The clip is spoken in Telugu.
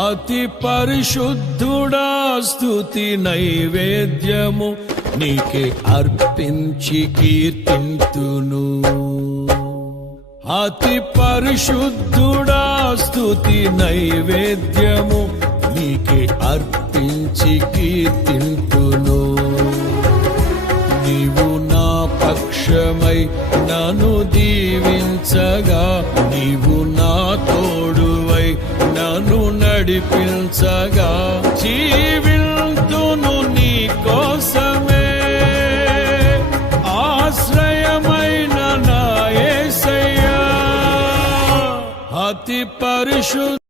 అతి పరిశుద్ధుడా స్తుతి నైవేద్యము నీకే అర్పించి కీర్తింతును. అతి పరిశుద్ధుడా స్తుతి నైవేద్యము నీకే అర్పించి కీర్తింతును. నీవు నా పక్షమై నన్ను దీవించగా, నీవు నా తోడువై నన్ను నడిపించగా, జీవింతును నీ కోసమే ఆశ్రయమైన నా యేసయ్యా. అతి పరిశుద్ధ